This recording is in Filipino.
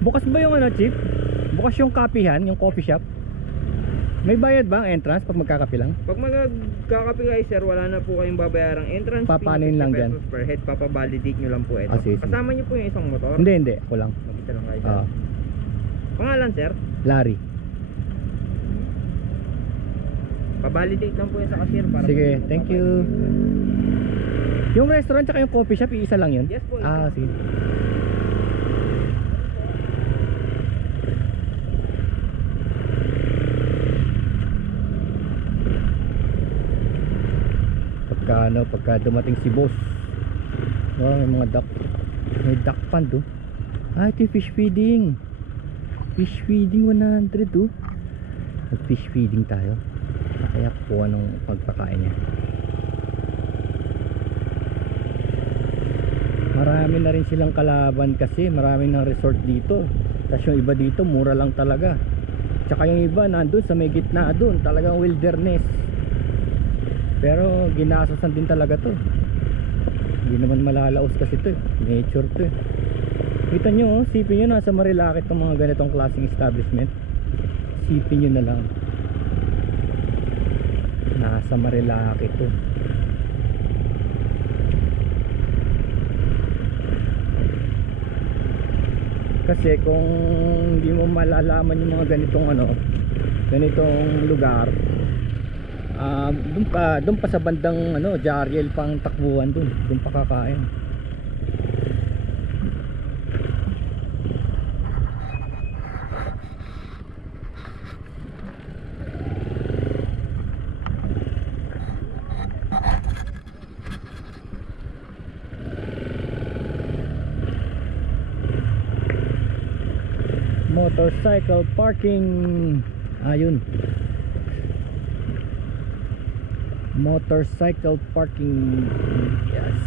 Bukas ba yung ano, Chief? Bukas yung kapihan, yung coffee shop? May bayad ba ang entrance pag magkakape lang? Pag magkakape kayo sir, wala na po kayong babayarang entrance fee. Papanin lang dyan per head, papavalidate nyo lang po ito. Sige. Kasama nyo po yung isang motor? Hindi, ako lang. Mag-isa lang kayo sir. Pangalan sir? Larry. Pavalidate lang po yun sa cashier para sige, thank you. Yung restaurant tsaka yung coffee shop, iisa lang yun? Yes po. Sige. Pagka dumating si boss, may mga duck, may duck pond oh. Ito yung fish feeding 100 oh. Mag fish feeding tayo, kaya kuha ng pagpakain niya. Marami na rin silang kalaban kasi marami ng resort dito, tapos yung iba dito mura lang talaga, tsaka yung iba nandun sa may gitna dun, talagang wilderness. Pero ginasasan din talaga to. Hindi naman malalaos kasi to, nature to. Kita nyo, sipin nyo nasa Marilaki itong mga ganitong klaseng establishment. Sipin nyo na lang, nasa Marilaki to. Kasi kung hindi mo malalaman yung mga ganitong lugar, doon pa sa bandang Jariel pang takbuhan, doon pa kakain. Motorcycle parking, ayun. Motorcycle parking, yes.